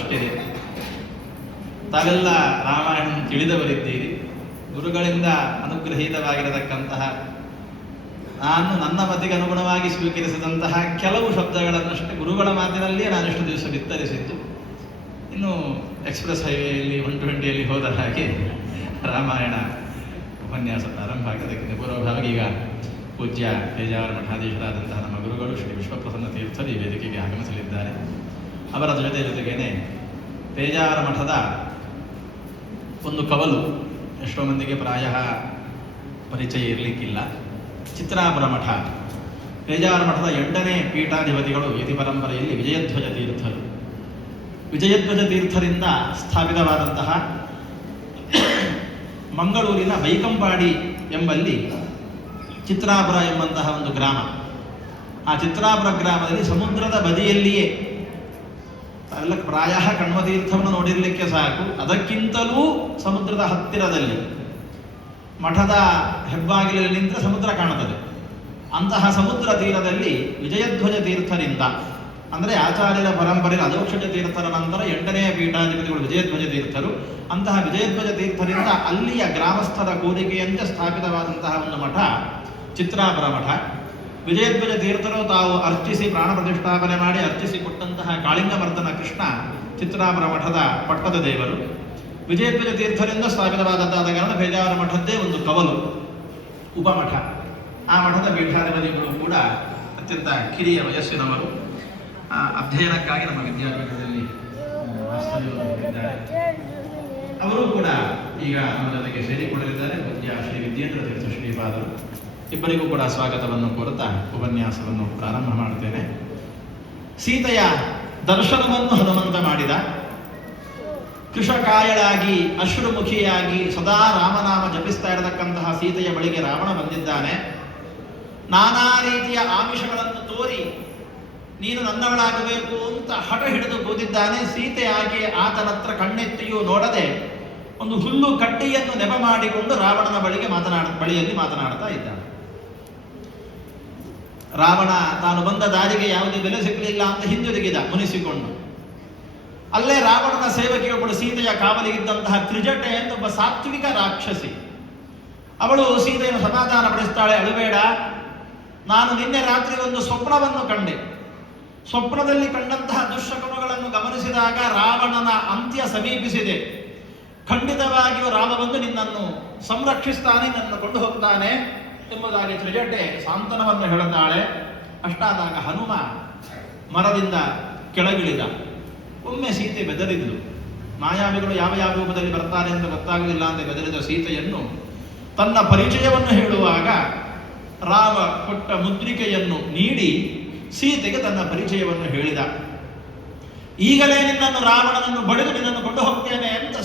ಅಷ್ಟೇ. ತಾವೆಲ್ಲ ರಾಮಾಯಣ ತಿಳಿದವರಿದ್ದೀರಿ. ಗುರುಗಳಿಂದ ಅನುಗ್ರಹೀತವಾಗಿರತಕ್ಕಂತಹ ನಾನು ನನ್ನ ಮತಿಗೆ ಅನುಗುಣವಾಗಿ ಸ್ವೀಕರಿಸಿದಂತಹ ಕೆಲವು ಶಬ್ದಗಳನ್ನಷ್ಟೇ ಗುರುಗಳ ಮಾತಿನಲ್ಲಿಯೇ ನಾನಿಷ್ಟು ದಿವಸ ವಿಸ್ತರಿಸಿದ್ದು. ಇನ್ನು ಎಕ್ಸ್ಪ್ರೆಸ್ ಹೈವೇಯಲ್ಲಿ 120ಯಲ್ಲಿ ಹೋದ ಹಾಗೆ ರಾಮಾಯಣ ಉಪನ್ಯಾಸ ಪ್ರಾರಂಭ ಆಗೋದಕ್ಕಿಂತ ಪೂರ್ವಭಾವಿ ಈಗ ಪೂಜ್ಯ ಪೇಜಾವರ ಮಠಾಧೀಶರಾದಂತಹ ನಮ್ಮ ಗುರುಗಳು ಶ್ರೀ ವಿಶ್ವಪ್ರಸನ್ನ ತೀರ್ಥರು ಈ ವೇದಿಕೆಗೆ ಆಗಮಿಸಲಿದ್ದಾರೆ. ಅವರ ಜೊತೆಗೇನೆ ಪೇಜಾವರ ಮಠದ ಒಂದು ಕವಲು, ಎಷ್ಟೋ ಮಂದಿಗೆ ಪ್ರಾಯ ಪರಿಚಯ ಇರಲಿಕ್ಕಿಲ್ಲ. ಚಿತ್ರಾಪುರ ಮಠ, ಪೇಜಾವರ ಮಠದ 8ನೇ ಪೀಠಾಧಿಪತಿಗಳು ಯತಿ ಪರಂಪರೆಯಲ್ಲಿ ವಿಜಯಧ್ವಜ ತೀರ್ಥರು. ವಿಜಯಧ್ವಜ ತೀರ್ಥರಿಂದ ಸ್ಥಾಪಿತವಾದಂತಹ ಮಂಗಳೂರಿನ ಬೈಕಂಪಾಡಿ ಎಂಬಲ್ಲಿ ಚಿತ್ರಾಪುರ ಎಂಬಂತಹ ಒಂದು ಗ್ರಾಮ. ಆ ಚಿತ್ರಾಪುರ ಗ್ರಾಮದಲ್ಲಿ ಸಮುದ್ರದ ಬದಿಯಲ್ಲಿಯೇ, ಅವೆಲ್ಲ ಪ್ರಾಯ ಕಣ್ಮತೀರ್ಥವನ್ನು ನೋಡಿರಲಿಕ್ಕೆ ಸಾಕು, ಅದಕ್ಕಿಂತಲೂ ಸಮುದ್ರದ ಹತ್ತಿರದಲ್ಲಿ ಮಠದ ಹೆಬ್ಬಾಗಿಲಲ್ಲಿ ನಿಂತರೆ ಸಮುದ್ರ ಕಾಣುತ್ತದೆ. ಅಂತಹ ಸಮುದ್ರ ತೀರದಲ್ಲಿ ವಿಜಯಧ್ವಜ ತೀರ್ಥರಿಂದ, ಅಂದರೆ ಆಚಾರ್ಯರ ಪರಂಪರೆಯ ಅಧೋಕ್ಷಜ ತೀರ್ಥರ ನಂತರ 8ನೇ ಪೀಠಾಧಿಪತಿಗಳು ವಿಜಯಧ್ವಜ ತೀರ್ಥರು. ಅಂತಹ ವಿಜಯಧ್ವಜ ತೀರ್ಥರಿಂದ ಅಲ್ಲಿಯ ಗ್ರಾಮಸ್ಥರ ಕೋರಿಕೆಯಂತೆ ಸ್ಥಾಪಿತವಾದಂತಹ ಒಂದು ಮಠ ಚಿತ್ರಾಪುರ ಮಠ. ವಿಜಯಧ್ವಜ ತೀರ್ಥರು ತಾವು ಅರ್ಚಿಸಿ ಪ್ರಾಣ ಪ್ರತಿಷ್ಠಾಪನೆ ಮಾಡಿ ಅರ್ಚಿಸಿ ಕೊಟ್ಟಂತಹ ಕಾಳಿಂಗಮರ್ದನ ಕೃಷ್ಣ ಚಿತ್ರಾಪುರ ಮಠದ ಪಟ್ಟದ ದೇವರು. ವಿಜಯಧ್ವಜ ತೀರ್ಥರಿಂದ ಸ್ಥಾಪಿತವಾದಂತಾದ ಕಾರಣ ಪೇಜಾವರ ಮಠದ್ದೇ ಒಂದು ಕವಲು ಉಪಮಠ. ಆ ಮಠದ ಪೀಠಾಧಿಪತಿಗಳು ಕೂಡ ಅತ್ಯಂತ ಕಿರಿಯ ವಯಸ್ಸಿನವರು. ಅಧ್ಯಯನಕ್ಕಾಗಿ ನಮ್ಮ ವಿದ್ಯಾಪೀಠದಲ್ಲಿ ವಾಸ್ತವ್ಯವಾಗಿದ್ದಾರೆ. ಅವರು ಕೂಡ ಈಗ ನಮ್ಮ ಜೊತೆಗೆ ಸೇರಿಕೊಳ್ಳಲಿದ್ದಾರೆ. ಪೂಜ್ಯ ಶ್ರೀ ವಿದ್ಯೇಂದ್ರ ತೀರ್ಥ ಶ್ರೀಪಾದರು. ಇಬ್ಬರಿಗೂ ಕೂಡ ಸ್ವಾಗತವನ್ನು ಕೋರುತ್ತಾ ಉಪನ್ಯಾಸವನ್ನು ಪ್ರಾರಂಭ ಮಾಡುತ್ತೇನೆ. ಸೀತೆಯ ದರ್ಶನವನ್ನು ಹನುಮಂತ ಮಾಡಿದ. ಕೃಷಕಾಯಳಾಗಿ ಅಶ್ರುಮುಖಿಯಾಗಿ ಸದಾ ರಾಮನಾಮ ಜಪಿಸ್ತಾ ಇರತಕ್ಕಂತಹ ಸೀತೆಯ ಬಳಿಗೆ ರಾವಣ ಬಂದಿದ್ದಾನೆ. ನಾನಾ ರೀತಿಯ ಆಮಿಷಗಳನ್ನು ತೋರಿ ನೀನು ನನ್ನವಳಾಗಬೇಕು ಅಂತ ಹಠ ಹಿಡಿದು ಕೂತಿದ್ದಾನೆ. ಸೀತೆಯಾಗಿ ಆತನತ್ರ ಕಣ್ಣೆತ್ತಿಯೂ ನೋಡದೆ ಒಂದು ಹುಲ್ಲು ಕಡ್ಡಿಯನ್ನು ನೆಪ ಮಾಡಿಕೊಂಡು ರಾವಣನ ಬಳಿಯಲ್ಲಿ ಮಾತನಾಡ್ತಾ ಇದ್ದಾನೆ. ರಾವಣ ತಾನು ಬಂದ ದಾರಿಗೆ ಯಾವುದೇ ಬೆಲೆ ಸಿಗಲಿಲ್ಲ ಅಂತ ಹಿಂದಿರುಗಿದ ಮುನಿಸಿಕೊಂಡು. ಅಲ್ಲೇ ರಾವಣನ ಸೇವಕಿಯೊಬ್ಬಳು ಸೀತೆಯ ಕಾವಲಿಗಿದ್ದಂತಹ ತ್ರಿಜಟೆ ಅಂತ ಒಬ್ಬ ಸಾತ್ವಿಕ ರಾಕ್ಷಸಿ. ಅವಳು ಸೀತೆಯನ್ನು ಸಮಾಧಾನ ಪಡಿಸ್ತಾಳೆ. ಅಳುಬೇಡ, ನಾನು ನಿನ್ನೆ ರಾತ್ರಿ ಒಂದು ಸ್ವಪ್ನವನ್ನು ಕಂಡೆ. ಸ್ವಪ್ನದಲ್ಲಿ ಕಂಡಂತಹ ದುಶ್ಶಕುನಗಳನ್ನು ಗಮನಿಸಿದಾಗ ರಾವಣನ ಅಂತ್ಯ ಸಮೀಪಿಸಿದೆ. ಖಂಡಿತವಾಗಿಯೂ ರಾಮ ಬಂದು ನಿನ್ನನ್ನು ಸಂರಕ್ಷಿಸ್ತಾನೆ, ನಿನ್ನನ್ನು ಕೊಂಡು ಹೋಗ್ತಾನೆ ಎಂಬುದಾಗಿ ತ್ರಿಜಟೆ ಸಾಂತ್ವನವನ್ನು ಹೇಳುತ್ತಾಳೆ. ಅಷ್ಟಾದಾಗ ಹನುಮ ಮರದಿಂದ ಕೆಳಗಿಳಿದ. ಒಮ್ಮೆ ಸೀತೆ ಬೆದರಿದ್ಲು. ಮಾಯಾವಿಗಳು ಯಾವ ಯಾವ ರೂಪದಲ್ಲಿ ಬರ್ತಾರೆ ಅಂತ ಗೊತ್ತಾಗುವುದಿಲ್ಲ ಅಂತ ಬೆದರಿದ ಸೀತೆಯನ್ನು ತನ್ನ ಪರಿಚಯವನ್ನು ಹೇಳುವಾಗ ರಾಮ ಕೊಟ್ಟ ಮುದ್ರಿಕೆಯನ್ನು ನೀಡಿ ಸೀತೆಗೆ ತನ್ನ ಪರಿಚಯವನ್ನು ಹೇಳಿದ. ಈಗಲೇ ನಿನ್ನನ್ನು ರಾವಣನನ್ನು ಬಡಿದು ನಿನ್ನನ್ನು ಕೊಂಡು ಹೋಗ್ತೇನೆ ಅಂತ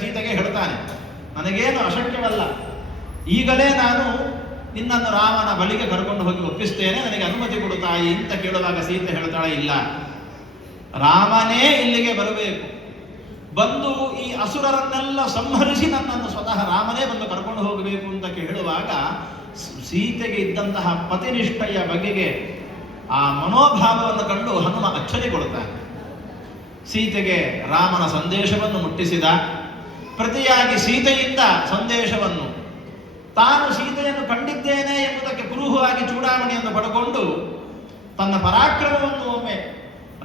ಸೀತೆಗೆ ಹೇಳ್ತಾನೆ. ನನಗೇನು ಅಶಕ್ಯವಲ್ಲ, ಈಗಲೇ ನಾನು ನಿನ್ನನ್ನು ರಾಮನ ಬಳಿಗೆ ಕರ್ಕೊಂಡು ಹೋಗಿ ಒಪ್ಪಿಸ್ತೇನೆ, ನನಗೆ ಅನುಮತಿ ಕೊಡುತ್ತಾಯಿ ಅಂತ ಕೇಳುವಾಗ ಸೀತೆ ಹೇಳ್ತಾಳೆ, ಇಲ್ಲ, ರಾಮನೇ ಇಲ್ಲಿಗೆ ಬರಬೇಕು, ಬಂದು ಈ ಅಸುರರನ್ನೆಲ್ಲ ಸಂಹರಿಸಿ ನನ್ನನ್ನು ಸ್ವತಃ ರಾಮನೇ ಬಂದು ಕರ್ಕೊಂಡು ಹೋಗಬೇಕು ಅಂತ ಕೇಳುವಾಗ ಸೀತೆಗೆ ಇದ್ದಂತಹ ಪತಿನಿಷ್ಠೆಯ ಬಗೆಗೆ ಆ ಮನೋಭಾವವನ್ನು ಕಂಡು ಹನುಮ ಅಚ್ಚರಿಗೊಳ್ತಾನೆ. ಸೀತೆಗೆ ರಾಮನ ಸಂದೇಶವನ್ನು ಮುಟ್ಟಿಸಿದ. ಪ್ರತಿಯಾಗಿ ಸೀತೆಯಿಂದ ಸಂದೇಶವನ್ನು, ತಾನು ಸೀತೆಯನ್ನು ಕಂಡಿದ್ದೇನೆ ಎಂಬುದಕ್ಕೆ ಕುರುಹುವಾಗಿ ಚೂಡಾಮಣಿಯನ್ನು ಪಡೆಕೊಂಡು ತನ್ನ ಪರಾಕ್ರಮವನ್ನು ಒಮ್ಮೆ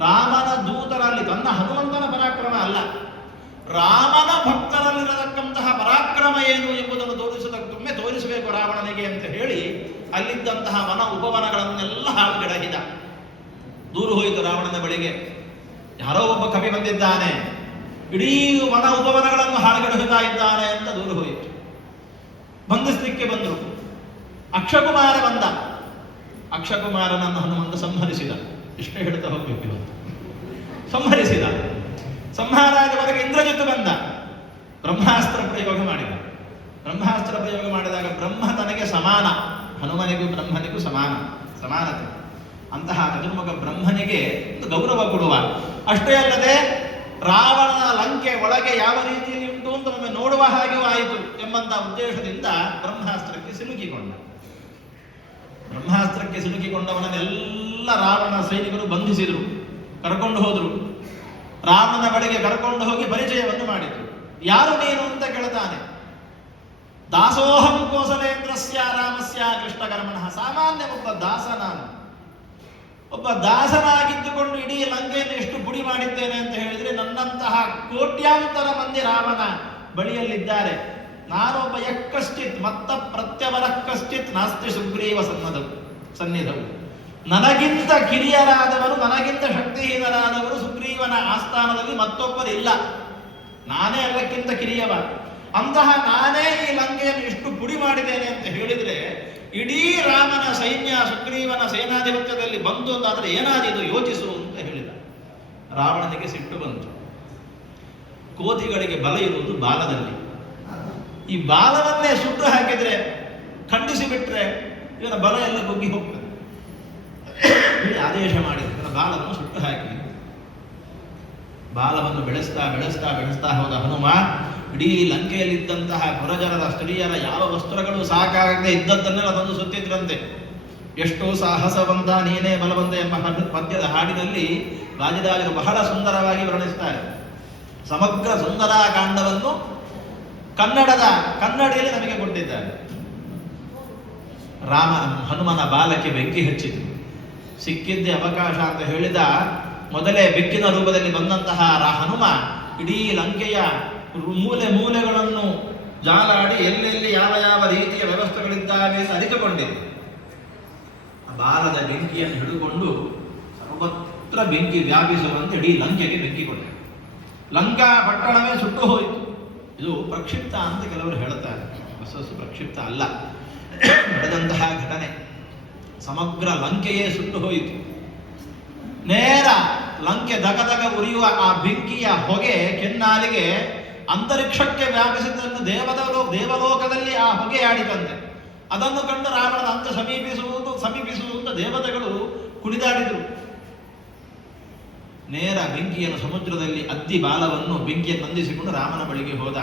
ರಾಮನ ದೂತರಲ್ಲಿ, ತನ್ನ ಹನುಮಂತನ ಪರಾಕ್ರಮ ಅಲ್ಲ, ರಾಮನ ಭಕ್ತರಲ್ಲಿರತಕ್ಕಂತಹ ಪರಾಕ್ರಮ ಏನು ಎಂಬುದನ್ನು ತೋರಿಸೋದಕ್ಕೊಮ್ಮೆ ತೋರಿಸಬೇಕು ರಾವಣನಿಗೆ ಅಂತ ಹೇಳಿ ಅಲ್ಲಿದ್ದಂತಹ ವನ ಉಪವನಗಳನ್ನೆಲ್ಲ ಹಾಳುಗೆಡಹಿದ. ದೂರು ಹೋಯಿತು ರಾವಣನ ಬಳಿಗೆ, ಯಾರೋ ಒಬ್ಬ ಕವಿ ಬಂದಿದ್ದಾನೆ, ಇಡೀ ವನ ಉಪವನಗಳನ್ನು ಹಾಳುಗೆಡಹುತ್ತಾ ಇದ್ದಾನೆ ಅಂತ ದೂರು ಹೋಯಿತು. ಬಂಧಿಸಲಿಕ್ಕೆ ಬಂದರು. ಅಕ್ಷಕುಮಾರ ಬಂದ. ಅಕ್ಷಕುಮಾರನನ್ನು ಹನುಮಂತ ಸಂಹರಿಸಿದ. ಇಷ್ಟೇ ಹೇಳ್ತಾ ಹೋಗ್ಬೇಕು ಇವತ್ತು. ಸಂಹರಿಸಿದ. ಸಂಹಾರಾದ ಹೊರಗೆ ಇಂದ್ರಜಿತ್ತು ಬಂದ. ಬ್ರಹ್ಮಾಸ್ತ್ರ ಪ್ರಯೋಗ ಮಾಡಿದ. ಬ್ರಹ್ಮಾಸ್ತ್ರ ಪ್ರಯೋಗ ಮಾಡಿದಾಗ ಬ್ರಹ್ಮ ತನಗೆ ಸಮಾನ, ಹನುಮನಿಗೂ ಬ್ರಹ್ಮನಿಗೂ ಸಮಾನತೆ. ಅಂತಹ ಚತುರ್ಮುಖ ಬ್ರಹ್ಮನಿಗೆ ಒಂದು ಗೌರವ ಕೊಡುವ. ಅಷ್ಟೇ ಅಲ್ಲದೆ ರಾವಣನ ಲಂಕೆ ಒಳಗೆ ಯಾವ ರೀತಿಯಲ್ಲಿ ಉಂಟು ಅಂತ ಒಮ್ಮೆ ನೋಡುವ ಹಾಗೆಯೂ ಆಯಿತು ಎಂಬಂತಹ ಉದ್ದೇಶದಿಂದ ಬ್ರಹ್ಮಾಸ್ತ್ರಕ್ಕೆ ಸಿಲುಕಿಕೊಂಡ. ಬ್ರಹ್ಮಾಸ್ತ್ರಕ್ಕೆ ಸಿಲುಕಿಕೊಂಡವನನ್ನೆಲ್ಲ ರಾವಣ ಸೈನಿಕರು ಬಂಧಿಸಿದರು, ಕರ್ಕೊಂಡು ಹೋದರು. ರಾವಣನ ಬಳಿಗೆ ಕರ್ಕೊಂಡು ಹೋಗಿ ಪರಿಚಯವನ್ನು ಮಾಡಿದರು. ಯಾರು ನೀನು ಅಂತ ಕೇಳ್ತಾನೆ. ದಾಸೋಹಂ ಕೋಸಲೇಂದ್ರಸ್ಯ ರಾಮಸ್ಯ ಕೃಷ್ಣಕರ್ಮಣಃ. ಸಾಮಾನ್ಯ ಒಬ್ಬ ದಾಸ ನಾನು. ಒಬ್ಬ ದಾಸನಾಗಿದ್ದುಕೊಂಡು ಇಡೀ ಲಂಕೆಯನ್ನು ಎಷ್ಟು ಪುಡಿ ಮಾಡಿದ್ದೇನೆ ಅಂತ ಹೇಳಿದ್ರೆ ನನ್ನಂತಹ ಕೋಟ್ಯಾಂತರ ಮಂದಿ ರಾಮನ ಬಳಿಯಲ್ಲಿದ್ದಾರೆ. ನಾನೊಬ್ಬ ಯಕ್ಕಶ್ಚಿತ್ ಮತ್ತ ಪ್ರತ್ಯವರ ಕಶ್ಚಿತ್ ನಾಸ್ತಿ ಸುಗ್ರೀವ ಸನ್ನಿಧವು. ನನಗಿಂತ ಕಿರಿಯರಾದವರು, ನನಗಿಂತ ಶಕ್ತಿಹೀನರಾದವರು ಸುಗ್ರೀವನ ಆಸ್ಥಾನದಲ್ಲಿ ಮತ್ತೊಬ್ಬರಿಲ್ಲ. ನಾನೇ ಎಲ್ಲಕ್ಕಿಂತ ಕಿರಿಯವ. ಅಂತಹ ನಾನೇ ಈ ಲಂಕೆಯನ್ನು ಇಷ್ಟು ಪುಡಿ ಮಾಡಿದ್ದೇನೆ ಅಂತ ಹೇಳಿದ್ರೆ ಇಡೀ ರಾಮನ ಸೈನ್ಯ ಸುಗ್ರೀವನ ಸೇನಾಧಿಪತ್ಯದಲ್ಲಿ ಬಂತು ಅಂತಾದ್ರೆ ಏನಾದಿದು ಯೋಚಿಸು ಅಂತ ಹೇಳಿದ. ರಾವಣನಿಗೆ ಸಿಟ್ಟು ಬಂತು. ಕೋತಿಗಳಿಗೆ ಬಲ ಇರುವುದು ಬಾಲದಲ್ಲಿ. ಈ ಬಾಲವನ್ನೇ ಸುಟ್ಟು ಹಾಕಿದ್ರೆ, ಖಂಡಿಸಿ ಬಿಟ್ರೆ ಇವನ ಬಲ ಎಲ್ಲ ಬುಗ್ಗಿ ಹೋಗ್ತದೆ. ಆದೇಶ ಮಾಡಿದ ಬಾಲವನ್ನು ಸುಟ್ಟು ಹಾಕಿ. ಬಾಲವನ್ನು ಬೆಳೆಸ್ತಾ ಬೆಳೆಸ್ತಾ ಬೆಳೆಸ್ತಾ ಹೋದ ಹನುಮ ಇಡೀ ಲಂಕೆಯಲ್ಲಿದ್ದಂತಹ ಪುರಜನರ ಸ್ತ್ರೀಯರ ಯಾವ ವಸ್ತ್ರಗಳು ಸಾಕಾಗದೆ ಇದ್ದದ್ದನ್ನೆಲ್ಲ ತಂದು ಸುತ್ತಿದ್ರಂತೆ. ಎಷ್ಟೋ ಸಾಹಸವಂತ ನೀನೇ ಬಲವಂತ ಎಂಬ ಪದ್ಯದ ಹಾಡಿನಲ್ಲಿ ರಾಜರಾಜರು ಬಹಳ ಸುಂದರವಾಗಿ ವರ್ಣಿಸ್ತಾರೆ. ಸಮಗ್ರ ಸುಂದರಾಕಾಂಡವನ್ನು ಕನ್ನಡಿಯಲ್ಲಿ ನಮಗೆ ಕೊಟ್ಟಿದ್ದಾರೆ. ಹನುಮನ ಬಾಲಕ್ಕೆ ಬೆಂಕಿ ಹಚ್ಚಿತು. ಸಿಕ್ಕಿದ್ದೇ ಅವಕಾಶ ಅಂತ ಹೇಳಿದ ಮೊದಲೇ ಬೆಕ್ಕಿನ ರೂಪದಲ್ಲಿ ಬಂದಂತಹ ಹನುಮ ಇಡೀ ಲಂಕೆಯ ಮೂಲೆ ಮೂಲೆಗಳನ್ನು ಜಾಲಾಡಿ ಎಲ್ಲೆಲ್ಲಿ ಯಾವ ಯಾವ ರೀತಿಯ ವ್ಯವಸ್ಥೆಗಳಿದ್ದಾವೆ ಅಂತ ಅರಿತುಕೊಂಡಿದೆ. ಬಾಲದ ಬೆಂಕಿಯನ್ನು ಹಿಡಿದುಕೊಂಡು ಸರ್ವತ್ರ ಬೆಂಕಿ ವ್ಯಾಪಿಸುವಂತೆ ಇಡೀ ಲಂಕೆಗೆ ಬೆಂಕಿ ಕೊಟ್ಟ. ಲಂಕಾ ಪಟ್ಟಣವೇ ಸುಟ್ಟು ಹೋಯಿತು. ಇದು ಪ್ರಕ್ಷಿಪ್ತ ಅಂತ ಕೆಲವರು ಹೇಳ್ತಾರೆ. ಹೊಸ ಪ್ರಕ್ಷಿಪ್ತ ಅಲ್ಲ, ನಡೆದಂತಹ ಘಟನೆ. ಸಮಗ್ರ ಲಂಕೆಯೇ ಸುಟ್ಟು ಹೋಯಿತು. ನೇರ ಲಂಕೆ ದಗದಗ ಉರಿಯುವ ಆ ಬೆಂಕಿಯ ಹೊಗೆ ಕೆನ್ನಾಲಿಗೆ ಅಂತರಿಕ್ಷಕ್ಕೆ ವ್ಯಾಪಿಸಿದಂತೆ ದೇವಲೋಕದಲ್ಲಿ ಆ ಹೊಗೆ ಆಡಿದಂತೆ. ಅದನ್ನು ಕಂಡು ರಾವಣನ ಅಂತ್ಯ ಸಮೀಪಿಸುವುದು ದೇವತೆಗಳು ಕುಣಿದಾಡಿದರು. ನೇರ ಬೆಂಕಿಯನ್ನು ಸಮುದ್ರದಲ್ಲಿ ಅದ್ದಿ ಬಾಲವನ್ನು ಬೆಂಕಿಯನ್ನು ನಂದಿಸಿಕೊಂಡು ರಾಮನ ಬಳಿಗೆ ಹೋದ.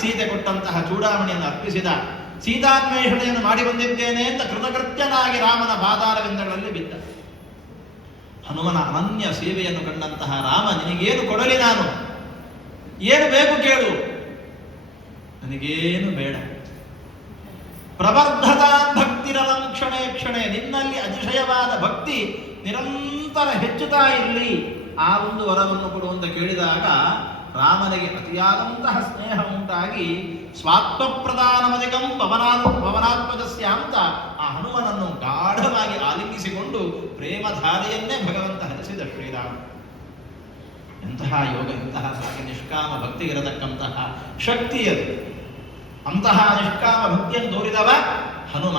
ಸೀತೆ ಕೊಟ್ಟಂತಹ ಚೂಡಾಮಣಿಯನ್ನು ಅರ್ಪಿಸಿದ. ಸೀತಾನ್ವೇಷಣೆಯನ್ನು ಮಾಡಿ ಬಂದಿದ್ದೇನೆ ಅಂತ ಕೃತಕೃತ್ಯನಾಗಿ ರಾಮನ ಪಾದಾರವಿಂದಗಳಲ್ಲಿ ಬಿದ್ದ. ಹನುಮನ ಅನನ್ಯ ಸೇವೆಯನ್ನು ಕಂಡಂತಹ ರಾಮ, ನಿನಗೇನು ಕೊಡಲಿ ನಾನು? ಏನು ಬೇಕು ಕೇಳು. ನನಗೇನು ಬೇಡ. ಪ್ರವರ್ಧತಾನ್ ಭಕ್ತಿರಲಂ ಕ್ಷಣೇ ಕ್ಷಣೆ. ನಿನ್ನಲ್ಲಿ ಅತಿಶಯವಾದ ಭಕ್ತಿ ನಿರಂತರ ಹೆಚ್ಚುತ್ತಾ ಇರಲಿ, ಆ ಒಂದು ವರವನ್ನು ಕೊಡು ಅಂತ ಕೇಳಿದಾಗ ರಾಮನಿಗೆ ಅತಿಯಾದಂತಹ ಸ್ನೇಹ ಉಂಟಾಗಿ ಸ್ವಾತ್ಮಪ್ರಧಾನಮಧಿಕಂ ಪವನಾತ್ಮಜಸ್ಯ ಅಂತ ಆ ಹನುಮನನ್ನು ಗಾಢವಾಗಿ ಆಲಿಂಗಿಸಿಕೊಂಡು ಪ್ರೇಮಧಾರೆಯನ್ನೇ ಭಗವಂತ ಹರಿಸಿದ ಶ್ರೀರಾಮ. ಎಂತಹ ಯೋಗ, ಇಂತಹ ಸಾಗಿ ನಿಷ್ಕಾಮ ಭಕ್ತಿ ಇರತಕ್ಕಂತಹ ಶಕ್ತಿಯದು. ಅಂತಹ ನಿಷ್ಕಾಮ ಭಕ್ತಿಯನ್ನು ತೋರಿದವ ಹನುಮ.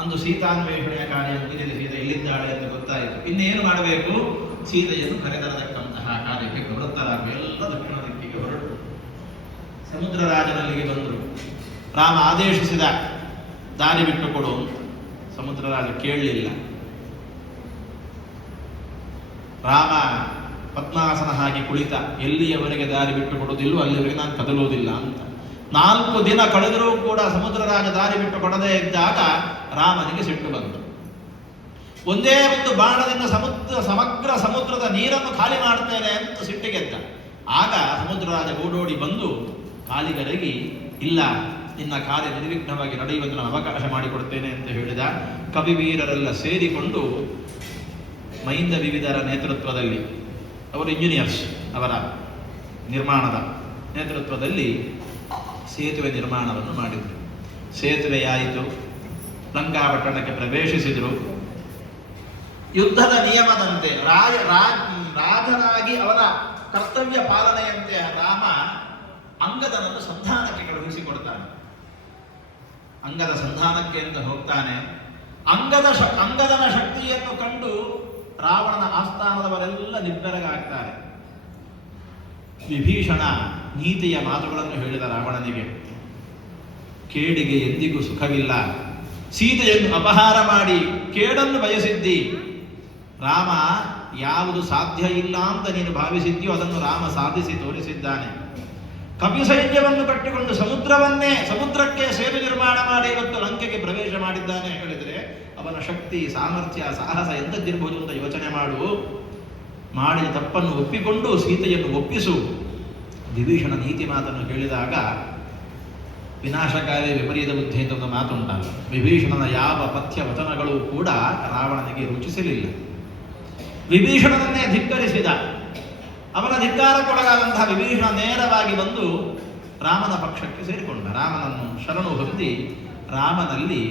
ಅಂದು ಸೀತಾನ್ವೇಷಣೆಯ ಕಾರ್ಯ ಮುಗಿದಿದೆ. ಸೀತೆ ಎಲ್ಲಿದ್ದಾಳೆ ಅಂತ ಗೊತ್ತಾಯಿತು. ಇನ್ನೇನು ಮಾಡಬೇಕು? ಸೀತೆಯನ್ನು ಕರೆತರತಕ್ಕಂತಹ ಕಾರ್ಯಕ್ಕೆ ಪ್ರವೃತ್ತರಾಗಿ ಎಲ್ಲ ದಕ್ಷಿಣ ದಿಕ್ಕಿಗೆ ಹೊರಟು ಸಮುದ್ರ ರಾಜನಲ್ಲಿಗೆ ಬಂದರು. ರಾಮ ಆದೇಶಿಸಿದ, ದಾರಿ ಬಿಟ್ಟು ಕೊಡು. ಸಮುದ್ರ ರಾಜ ಕೇಳಲಿಲ್ಲ. ರಾಮ ಪದ್ಮಾಸನ ಹಾಕಿ ಕುಳಿತ. ಎಲ್ಲಿಯವರೆಗೆ ದಾರಿ ಬಿಟ್ಟು ಕೊಡುವುದಿಲ್ಲೋ ಅಲ್ಲಿವರೆಗೆ ನಾನು ಕದಲುವುದಿಲ್ಲ ಅಂತ. 4 ದಿನ ಕಳೆದರೂ ಕೂಡ ಸಮುದ್ರ ರಾಜ ದಾರಿ ಬಿಟ್ಟು ಕೊಡದೇ ಇದ್ದಾಗ ರಾಮನಿಗೆ ಸಿಟ್ಟು ಬಂತು. ಒಂದೇ ಒಂದು ಬಾಣದಿಂದ ಸಮಗ್ರ ಸಮುದ್ರದ ನೀರನ್ನು ಖಾಲಿ ಮಾಡ್ತೇನೆ ಅಂತ ಸಿಟ್ಟಿಗೆದ್ದ. ಆಗ ಸಮುದ್ರ ರಾಜ ಓಡೋಡಿ ಬಂದು ಕಾಲಿಗರಗಿ, ಇಲ್ಲ, ನಿನ್ನ ಕಾರ್ಯ ನಿರ್ವಿಘ್ನವಾಗಿ ನಡೆಯುವಂತೆ ನಾನು ಅವಕಾಶ ಮಾಡಿಕೊಡ್ತೇನೆ ಅಂತ ಹೇಳಿದ. ಕವಿವೀರರೆಲ್ಲ ಸೇರಿಕೊಂಡು ಮೈಂದ ವಿವಿಧರ ನೇತೃತ್ವದಲ್ಲಿ, ಅವರು ಇಂಜಿನಿಯರ್ಸ್, ಅವರ ನಿರ್ಮಾಣದ ನೇತೃತ್ವದಲ್ಲಿ ಸೇತುವೆ ನಿರ್ಮಾಣವನ್ನು ಮಾಡಿದರು. ಸೇತುವೆಯಾಯಿತು. ಲಂಕಾಪಟ್ಟಣಕ್ಕೆ ಪ್ರವೇಶಿಸಿದರು. ಯುದ್ಧದ ನಿಯಮದಂತೆ ರಾಜನಾಗಿ ಅವರ ಕರ್ತವ್ಯ ಪಾಲನೆಯಂತೆ ರಾಮ ಅಂಗದನನ್ನು ಸಂಧಾನಕ್ಕೆ ಕಳುಹಿಸಿಕೊಡ್ತಾನೆ. ಅಂಗದ ಸಂಧಾನಕ್ಕೆ ಅಂತ ಹೋಗ್ತಾನೆ. ಅಂಗದನ ಶಕ್ತಿಯನ್ನು ಕಂಡು ರಾವಣನ ಆಸ್ಥಾನದವರೆಲ್ಲ ನಿಬ್ಬೆರಗಾಗ್ತಾರೆ. ವಿಭೀಷಣ ನೀತಿಯ ಮಾತುಗಳನ್ನು ಹೇಳಿದ ರಾವಣನಿಗೆ. ಕೇಡಿಗೆ ಎಂದಿಗೂ ಸುಖವಿಲ್ಲ. ಸೀತೆಯನ್ನು ಅಪಹಾರ ಮಾಡಿ ಕೇಡನ್ನು ಬಯಸಿದ್ದಿ. ರಾಮ ಯಾವುದು ಸಾಧ್ಯ ಇಲ್ಲ ಅಂತ ನೀನು ಭಾವಿಸಿದ್ಯೋ ಅದನ್ನು ರಾಮ ಸಾಧಿಸಿ ತೋರಿಸಿದ್ದಾನೆ. ಕಪಿ ಸೈನ್ಯವನ್ನು ಕಟ್ಟಿಕೊಂಡು ಸಮುದ್ರಕ್ಕೆ ಸೇತು ನಿರ್ಮಾಣ ಮಾಡಿ ಇವತ್ತು ಲಂಕೆಗೆ ಪ್ರವೇಶ ಮಾಡಿದ್ದಾನೆ ಹೇಳಿದರೆ ಅವನ ಶಕ್ತಿ, ಸಾಮರ್ಥ್ಯ, ಸಾಹಸ ಎಂಥದ್ದಿರಬಹುದು ಅಂತ ಯೋಚನೆ ಮಾಡು. ಮಾಡಿದ ತಪ್ಪನ್ನು ಒಪ್ಪಿಕೊಂಡು ಸೀತೆಯನ್ನು ಒಪ್ಪಿಸು. ವಿಭೀಷಣ ನೀತಿ ಮಾತನ್ನು ಹೇಳಿದಾಗ ವಿನಾಶಕಾರಿ ವಿಪರೀತ ಬುದ್ಧಿ ಅಂತ ಒಂದು ಮಾತುಂಟಲ್ಲ. ವಿಭೀಷಣನ ಯಾವ ಪಥ್ಯ ವಚನಗಳು ಕೂಡ ರಾವಣನಿಗೆ ರುಚಿಸಲಿಲ್ಲ. ವಿಭೀಷಣನನ್ನೇ ಧಿಕ್ಕರಿಸಿದ. ಅವನ ಧಿಕ್ಕಾರಕ್ಕೊಳಗಾದಂತಹ ವಿಭೀಷಣ ನೇರವಾಗಿ ಬಂದು ರಾಮನ ಪಕ್ಷಕ್ಕೆ ಸೇರಿಕೊಂಡ. ರಾಮನನ್ನು ಶರಣು ಹೊಂದಿ ರಾಮನಲ್ಲಿ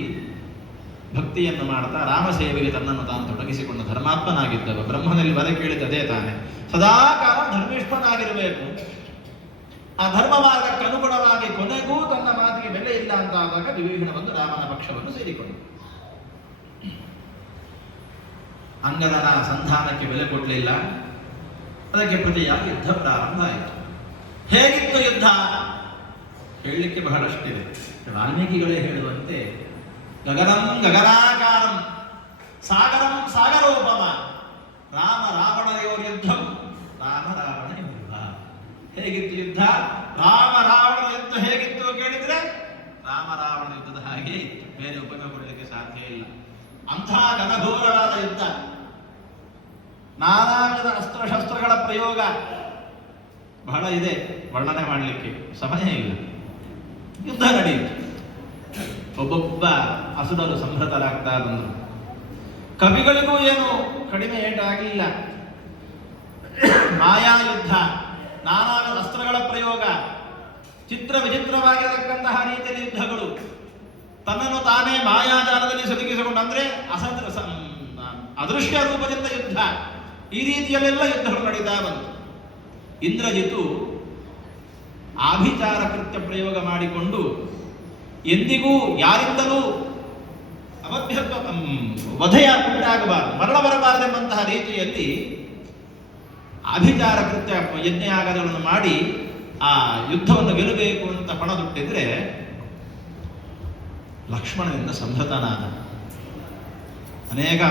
ಭಕ್ತಿಯನ್ನು ಮಾಡ್ತಾ ರಾಮಸೇವೆಗೆ ತನ್ನನ್ನು ತಾನು ತೊಡಗಿಸಿಕೊಂಡ ಧರ್ಮಾತ್ಮನಾಗಿದ್ದವ. ಬ್ರಹ್ಮನಲ್ಲಿ ಬಲ ಕೇಳಿದದೇ ತಾನೆ. ಸದಾಕಾಲ ಧರ್ಮಿಷ್ಠನಾಗಿರಬೇಕು. ಆ ಧರ್ಮ ಮಾರ್ಗಕ್ಕೆ ಅನುಗುಣವಾಗಿ ಕೊನೆಗೂ ತನ್ನ ಮಾತಿಗೆ ಬೆಲೆ ಇಲ್ಲ ಅಂತ ಆದಾಗ ವಿಭೀಷಣ ಬಂದು ರಾಮನ ಪಕ್ಷವನ್ನು ಸೇರಿಕೊಂಡ. ಅಂಗದನ ಸಂಧಾನಕ್ಕೆ ಬೆಲೆ ಕೊಡಲಿಲ್ಲ. ಅದಕ್ಕೆ ಪ್ರತಿಯಾಗಿ ಯುದ್ಧ ಪ್ರಾರಂಭ ಆಯಿತು. ಹೇಗಿತ್ತು ಯುದ್ಧ? ಹೇಳಲಿಕ್ಕೆ ಬಹಳಷ್ಟಿದೆ. ವಾಲ್ಮೀಕಿಗಳೇ ಹೇಳುವಂತೆ ಗಗನಂ ಗಗನಾಕಾರಂ ಸಾಗರಂ ಸಾಗರೋಪಮ ರಾಮ ರಾವಣಯೋರ್ ಯುದ್ಧಂ ರಾಮ ರಾವಣ ಯುದ್ಧ. ಹೇಗಿತ್ತು ಯುದ್ಧ? ರಾಮ ರಾವಣ ಯುದ್ಧ ಹೇಗಿತ್ತು ಕೇಳಿದ್ರೆ ರಾಮ ರಾವಣ ಯುದ್ಧದ ಹಾಗೆ ಇತ್ತು. ಬೇರೆ ಉಪಮೆ ಕೊಡಲಿಕ್ಕೆ ಸಾಧ್ಯ ಇಲ್ಲ. ಅಂಥ ಘನಘೋರವಾದ ಯುದ್ಧ, ನಾನಾ ವಿಧದ ಅಸ್ತ್ರಶಸ್ತ್ರಗಳ ಪ್ರಯೋಗ ಬಹಳ ಇದೆ, ವರ್ಣನೆ ಮಾಡಲಿಕ್ಕೆ ಸಮಯ ಇಲ್ಲ. ಯುದ್ಧ ನಡೆಯಿತು. ಒಬ್ಬೊಬ್ಬ ಅಸುರರು ಸಂಹೃತರಾಗ್ತಾ ಬಂದರು. ಕವಿಗಳಿಗೂ ಏನು ಕಡಿಮೆ ಏಟಾಗಲಿಲ್ಲ. ಮಾಯಾ ಯುದ್ಧ, ನಾನಾ ಅಸ್ತ್ರಗಳ ಪ್ರಯೋಗ, ಚಿತ್ರ ವಿಚಿತ್ರವಾಗಿರತಕ್ಕಂತಹ ರೀತಿಯ ಯುದ್ಧಗಳು, ತನ್ನನ್ನು ತಾನೇ ಮಾಯಾಜಾಲದಲ್ಲಿ ಸೊದಗಿಸಿಕೊಂಡು, ಅಂದ್ರೆ ಅದೃಶ್ಯ ರೂಪದಿಂದ ಯುದ್ಧ, ಈ ರೀತಿಯಲ್ಲೆಲ್ಲ ಯುದ್ಧಗಳು ನಡೀತಾ ಬಂತು. ಇಂದ್ರಜಿತು ಆಭಿಚಾರ ಕೃತ್ಯ ಪ್ರಯೋಗ ಮಾಡಿಕೊಂಡು ಎಂದಿಗೂ ಯಾರಿಂದಲೂ ವಧೆಯ ಉಂಟಾಗಬಾರದು, ಮರಣ ಬರಬಾರದೆಂಬಂತಹ ರೀತಿಯಲ್ಲಿ ಆಭಿಚಾರ ಕೃತ್ಯ ಯಜ್ಞಯಾಗಗಳನ್ನು ಮಾಡಿ ಆ ಯುದ್ಧವನ್ನು ಗೆಲ್ಲಬೇಕು ಅಂತ ಪಣದುಟ್ಟಿದ್ರೆ ಲಕ್ಷ್ಮಣನಿಂದ ಸಂಹೃತನಾದ. ಅನೇಕ